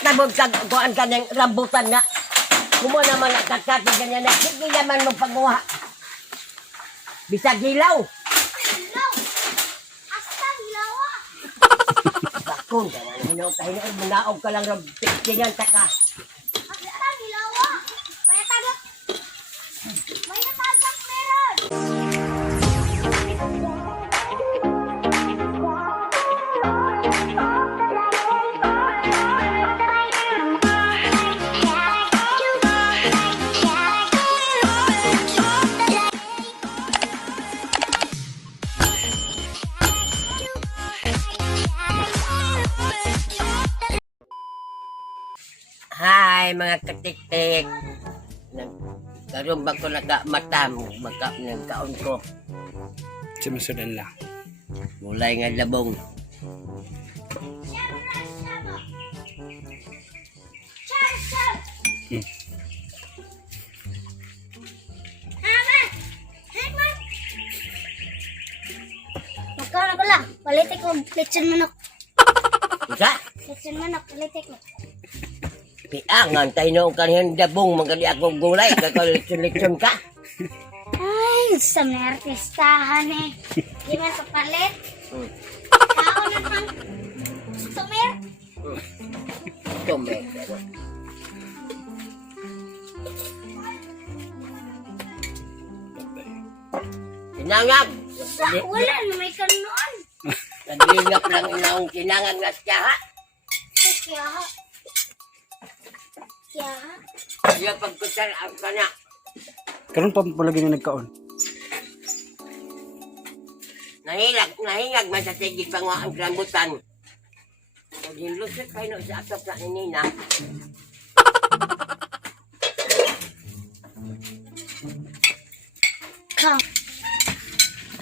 tabog kag kuan kanang rambutan nga. Kumo naman nagkakati ganyan na. Sige naman mo panguha. Bisag hilaw. Hilaw. Asta hilawa. Bakon ka nga. Hinaw ka. Manaog ka lang ram. Tingnan ka ka. Asta hilawa. May tagak. May natagak meron. Hi mga katik-tik. Karoon ba ko nagamatam ng kaon ko. Sumusudan lang. Mulai nga labong. Magkaon ako lang. Palitik ko. Lechon manok. Usa? Lechon manok. Palitik ko. Piangan tayo noong kanyan dabong magali akong gulay. Kakaliksyon-liksyon ka. Ay, sa may artistahan eh. Di man papalit. Kaon na pang customer. Tumek. Sinangag. Wala na may kanuan. Nagingap lang inaong sinangag nga siya ha. Kaya ha. Kaya ha. Kaya pagkusan ang kana. Karon pa palagi na nagkaon. Nahingag man sa tigit pang ang rambutan. Pagin lusot kayo no sa atap na inina. Come.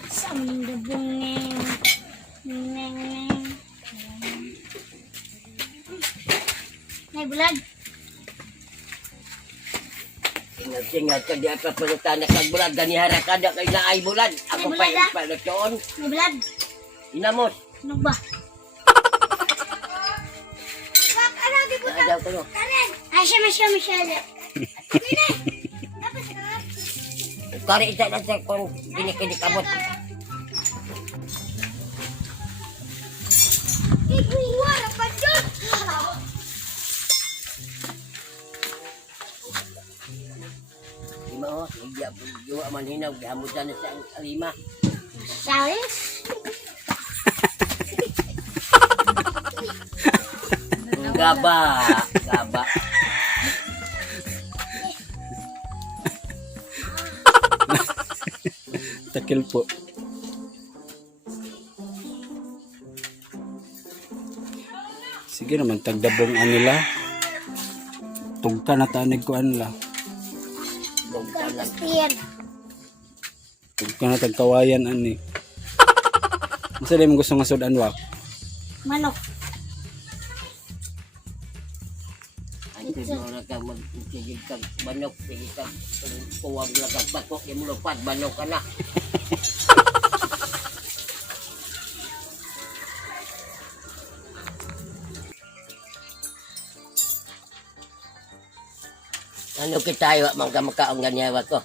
Saming dabong neng. Neng. May bulag. Singat ka di ka palutan na kag bulag ganihara ka da kay naay bulan. Ako May pa bulag, ah. ipalatoon. May bulag. Inamos. Ano ba? Wag, ano, di po Daw ko no. Karen! Ay, siya. Pine! Dapat na. Kari isa na sa kung kinikinikabot. Iguwara pa dyan! Lima ho, higya po yung manhinaw, gihamutan na sa lima. Salis? Gaba. Takil po. Sige naman, tagdabong anila. Tugka na tanig ko anila. Kastiyan. Tugka na tagkawayan ani. Masa di mo gusto nga sudan wak? Manok. Anto mo na ka magsigig kag banok, sige kag puwag lang kag batok, yung lupad, banok ka na. Ano kitayo mga makaong ganyawa ko?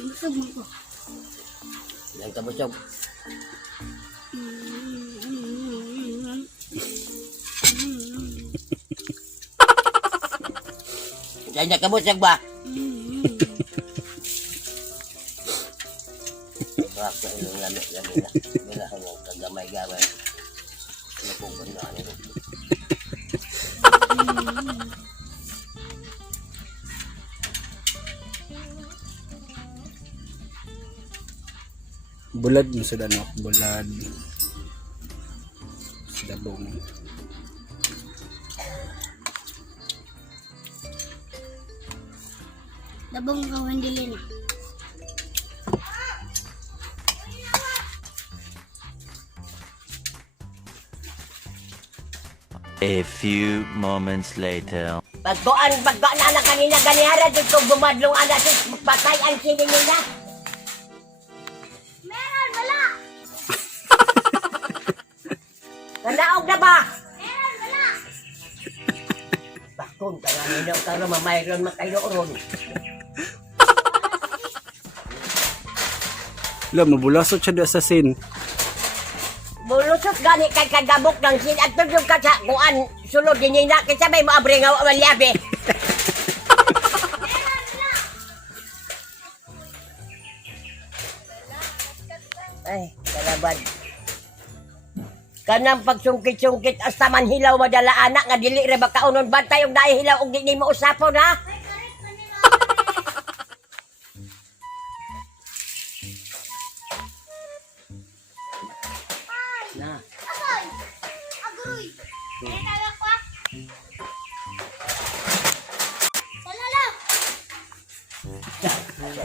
Busog mo ko. Yang kabusog. Diyan na kabusog ba? Waktu yung lamig-lamig na. Wala kang kagamay-gamay. Ano kung ano ano. Bulad mo sudan wak, bulad. Dabong. Dabong kawan dili na. A few moments later. Pagkuan na na kanina ganihara dito gumadlong anak patay ang sinin nila. Meron, wala! Nanaog na ba? Meron, Bakon ka nga nino ka na mamayroon makailoron. Wala, mabulasot siya di asasin. Bulusot gani kay kagabok ng sin at yung ka sa kuan sulod din na kay sabay mo abre nga walyabe. Ay, kalabad. Kanang pagsungkit-sungkit hasta man hilaw madala anak nga dili ra ba kaunon bantay og dai hilaw og di ni mo usapon ha. Na. Agoy! Agoy! Kaya tayo ko ah. Salala!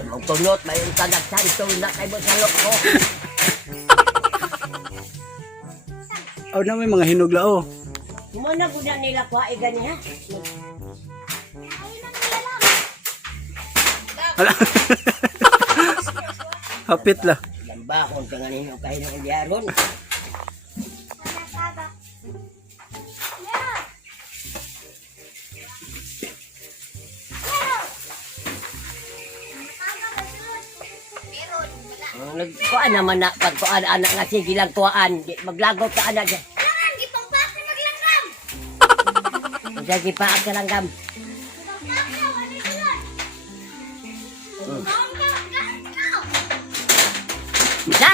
Magtulot may tagad sa ito na kay mo sa lok ko. Oh, na may mga hinugla oh. Mo na gud nila kuha gani ha. Ayun ang nalalang. Ala. Hapit la. Lambahon ka nga ninyo kayo ng diaron. Nataga. Meron! Meron! Nataga ba sunod? Meron! Wala. Nagkuan naman na pagkuan anak nga sige lang kuan. Di maglagot ka anak dyan. Kailangan, gipangpak na maglanggam! Sige pa ka lang gam. Gipangpak na, wala sunod! Gipangpak na, ikaw! Na!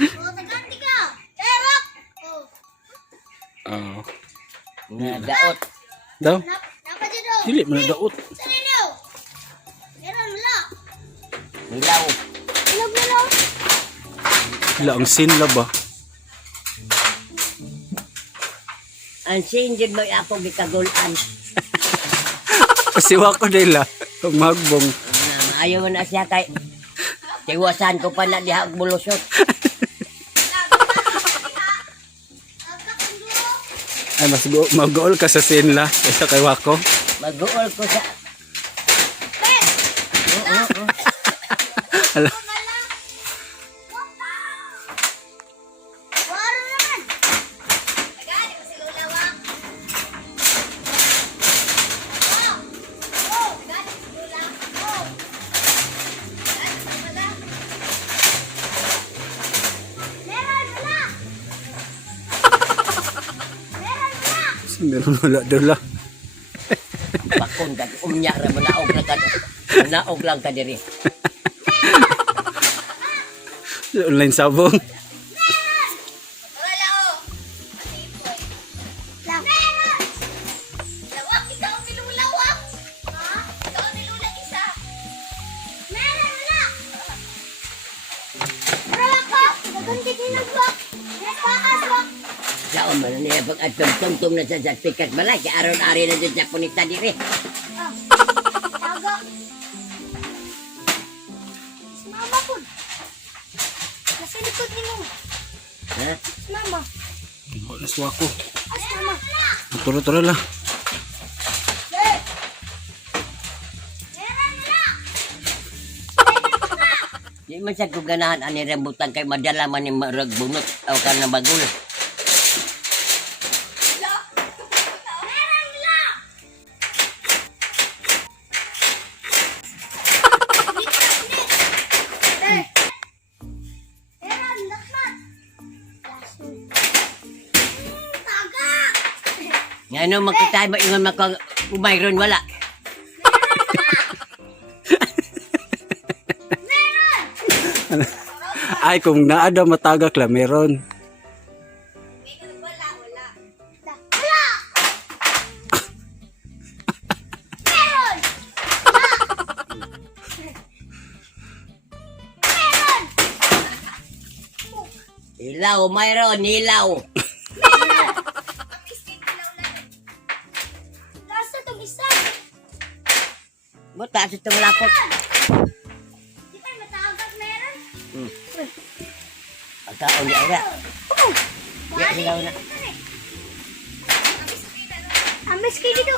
O, taganti ka! Terok! O, Oh. Nadaot. Daw. napadito! Dili man daot. Sa ninyo! Meron, wala! Hilaw. Ilog na lang! Ila ang sinla ba? Ang sinjid mo ako gikagulan. Pasiwa ko nila. Pag magbong. Ayaw na siya kay tiwasan ko pa na diha og bulusot. Ay, mas mag-goal ka sa sinla. Kaysa kay Wako. Mag-uol ko sa Ala. Waro naman! Tagani mo si Lola, wak! Oh! Oh! Tagani mo si Lola! Oh! Tagani mo si Lola! Meron, wala! Meron, wala! Meron wala dala. bakon kag umnya ra manaog na ka. Manaog lang ka diri. Online sabong. Wala, oh! Lang. Meron! Lawak, ikaw ang nilulawak! Ha? Ikaw ang nilulang isa! Meron, wala! Wala ka! Naganti din ang wak! Nagpakas, wak! Saon man niya pag atong na sa pikas balay kay aron-ari na dyan sa punita diri. Ah, taga. Si mama po. Nasa likod ni mo. Ha? Mama. Wala sa Wako. As mama. Turo-turo la. Meron na. Di man sa kuganahan ani rambutan kay madala man ni marag bunot o ka na bagul. Meron na. Meron, lakmat. Taga. Ngano makita mo ingon mako umayron wala. Ay, kung naada matagak la, meron. Wala. Wala. Meron. Meron. Ilaw mayroon ilaw. Nasa itong isa. Buta sa itong lapot. Di tayo matawag meron. Pagkaon di ara. Ya ilaw na. Amis kayo dito.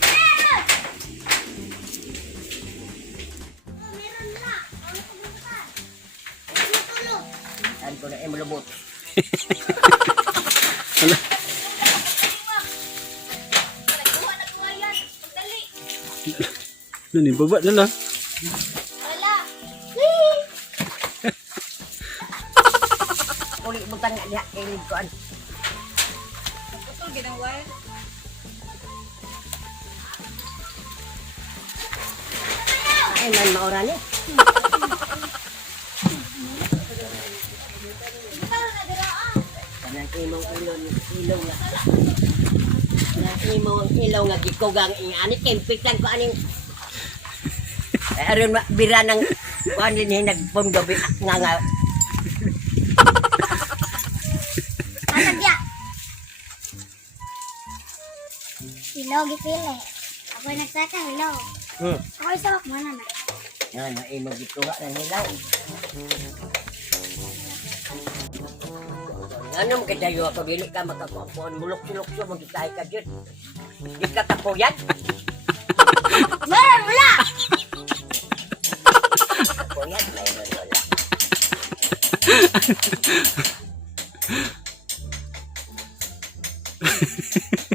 Meron! Oh, meron na. Ano ko buka? Tulog. Saan ko na imulubot. Ano ni baba na lang. Wala. Kulit mo tanga diha kay likuan. Putol ginang wire. Ay man maura ni. Kanang imong ilaw nga. Kanang imong ilaw nga gikugang ingani kimpitan ko aning. Aron bira ng kuan din nagpondo nga. Anagya. Ilaw gipili. Ako nagsaka ilaw. Ako isawak mana na. Yan na imong gikuha ng ilaw. Ano mo kadayo ako dili ka makakuha mulok-silok mo gitay ka jud. Di ka tapuyan. Meron wala. Tapuyan mayroon wala.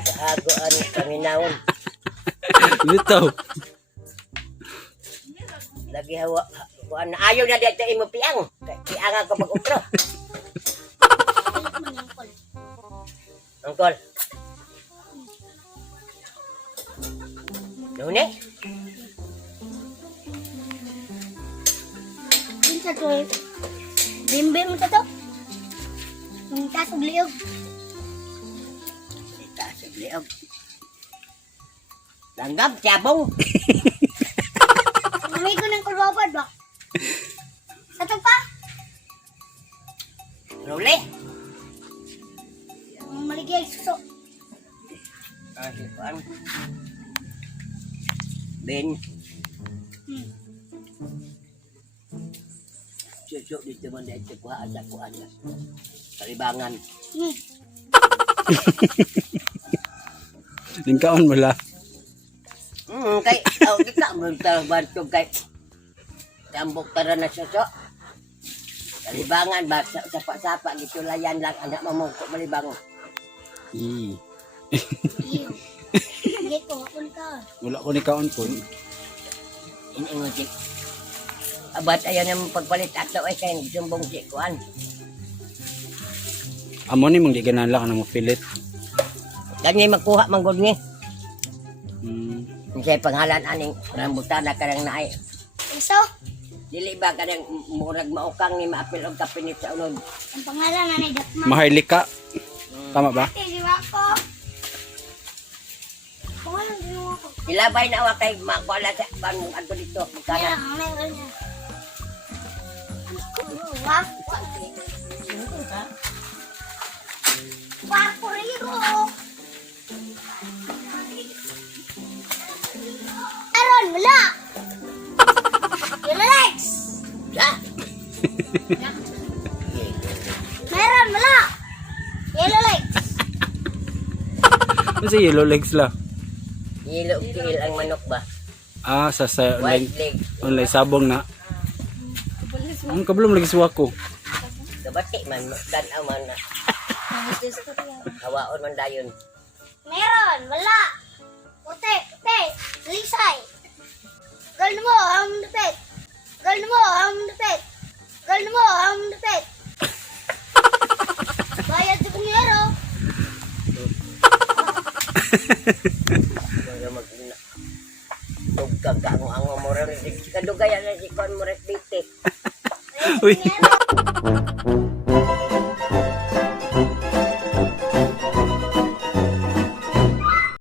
Kahagoan kaminawon. Bitaw. Lagi hawa kuan ayaw na dito imo piang. Piang ako pag-utro. Angkol. Nune? Sa to. Bimbim mo to. Yung tasog liog. Kita sigliog. Langgam siabong. Mamay ko ng kulwabad ba? Sa to pa. Role. Ang maligay suso. Si kuan. Ben. Cucuk dito man dito kuha asa kuan. Talibangan. Lingkaon mo la. Kay kita mo bantu kay tambok tara na siya so. Talibangan ba sapa-sapa gitu layan lang anak mamungkok malibangon. Hmm. Iyo. Hindi ko hapon ka. Wala ko ni kaon ko. Ingon si abat ayan ang pagpalit ato ay kay sumbong si kuan. Amo ni mong di ganala ka na mapilit. Ganyan magkuha manggod ni. Hmm. Kasi panghalan aning rambutan na kanang naay. Iso. Dili ba kanang murag maukang ni maapil og kapinit sa unod. Ang pangalan na ni Dakma. Maharlika. Tama ba? Ate, di ba ako? Pangalan din mo ako. Ilabay na wa kay makuala sa pan mo adto dito Kaya, kana. meron niya. Wa? Parkuriro. Aron, wala. Yellow legs. Ya. Meron, wala. Yellow legs. Kasi yellow legs la. Ilo kiil ang manok ba? Ah, sa online, White leg. online sabong na. Ang kablom lagi suwa ko. Kabati man tan-aw man na. Hawaon man dayon. Meron, wala. Puti, puti, lisay. Girl mo, ang lupit. Girl mo, ang lupit. Girl mo, ang lupit. Bayad sa bungero. Wala magna. Tugkag ka ang mo rin. Kadugayan na si kon mo rin dito. Bayad sa bungero.